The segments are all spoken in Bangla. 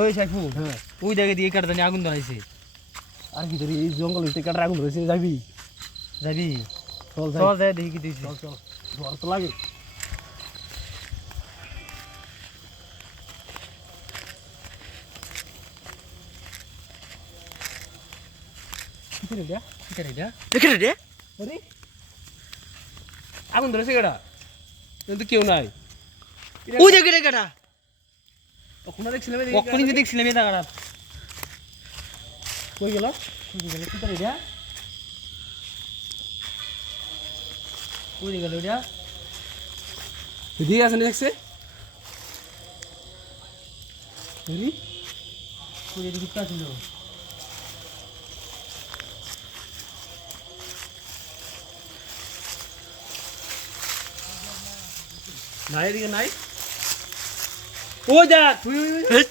ওই সাইফু হ্যাঁ। ওই জায়গা দিয়ে কাটা জানি আগুন ধরাইছে। আর কি তোর এই জঙ্গল হইতে কাটার আগুন রয়েছে যাবি? যাবি? চল যাই চল যাই। দেখি কি দিয়েছে চল চল। ডর তো লাগে। কিসের এটা? দেখে রে আরে আগুন ধরেছে কেডা? কিন্তু কেউ নাই। ওই জায়গা রে কাটা কখনো দেখছিলাম এদিকে কখনই যে দেখছিলাম এটা কাটা কই গেল কই গেল কি করে এটা কই গেল এটা এদিকে আছে না দেখছে আরে কই এদিকে কি ছিল নাই এদিকে নাই ওই দেখ উই উই উই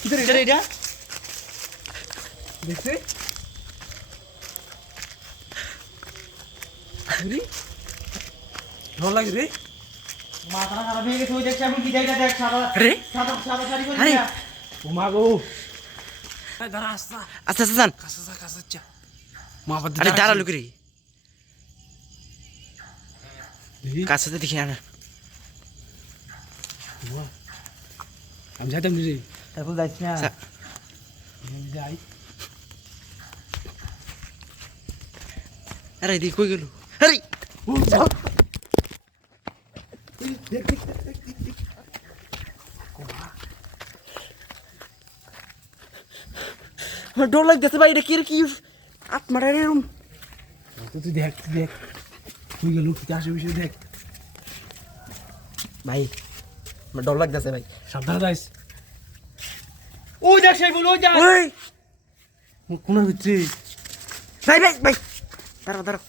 কি করে এটা দেখছে আরে ডর লাগে রে মাথা খারাপ হয়ে গেছে ওই দেখছি আমি কি জায়গা দেখ সাদা আরে। সাদা সাদা শাড়ি পরে। ও মা গো। দাঁড়া আসতা আচ্ছা আচ্ছা যান কাছে যা কাছে যা। মা বাদ আরে দাঁড়াল করে দেখি কাছে দেখি না আমি যাইতাম রে? তারপর যাচ্ছি না। যাই। আরে এদিকে কই গেল? আরে! দেখ দেখ দেখ, দেখ। আমার ডর লাগতেছে ভাই এটা কি কি? আত্মাটা এরকম তুই দেখ তুই দেখ। তুই গেল? কি আসে বিষয় দেখ। ভাই ডর লাগতেছে ভাই। সাবধানে যাইস। ওই দেখ সেই বল ওই দেখ। ওই। কোনার ভিতরে। ভাই ভাই ভাই। দাঁড়াও দাঁড়াও।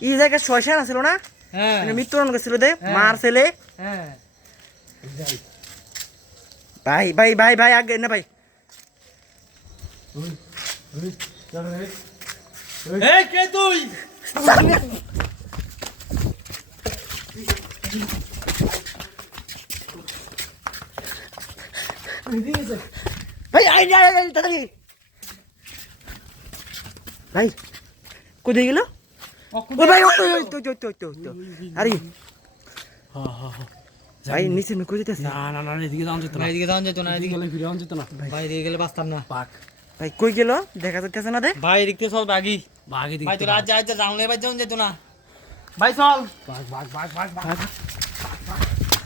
এই জায়গায় শয়তান আছিল না? হ্যাঁ। মানে মৃত্যুবরণ করছিল দে হ্যাঁ। মার ছেলে। হ্যাঁ। ভাই ভাই ভাই ভাই আগে না ভাই। এই। কে তুই? ভাই আই তাড়াতাড়ি। ভাই কোথায় গেল? ও ভাই ওই ওই তো তো তো তো আরে। হ্যাঁ হ্যাঁ হ্যাঁ ভাই নিচে মে কোথায় আছে না না না এদিকে যাওয়া যেত না। এদিকে যাওয়া যেত না এদিকে গেলে ফিরে যাওয়া যেত না। ভাই। এদিকে গেলে বাঁচতাম না। পাক। ভাই কই গেল? দেখা যাচ্ছে না দে। ভাই থেকে চল বাগি। বাঘ এদিকে ভাই তোর আজ যাই তো রাউন্ডে বাজ যাওয়া যেত না। ভাই চল। বাঘ